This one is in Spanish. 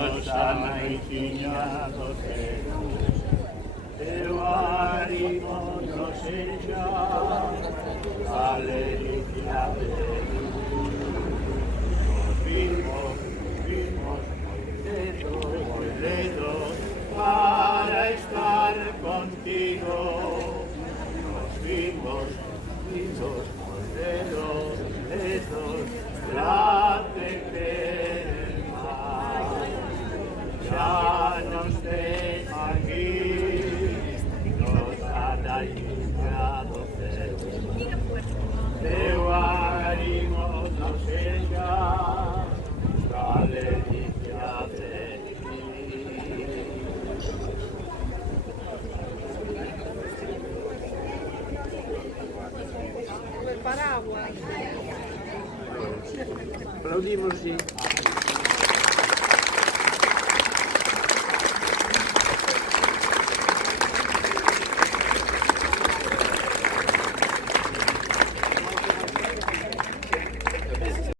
nos amaiciñado Jesús, pero harimonos ella, aleluya, vimos muy lejos para estar contigo, nos vimos muy lejos, la te ya nos ves aquí, nos han ayudado Deu harimonos ella, aleluya de ti. El paraguas. Aplaudimos, sí.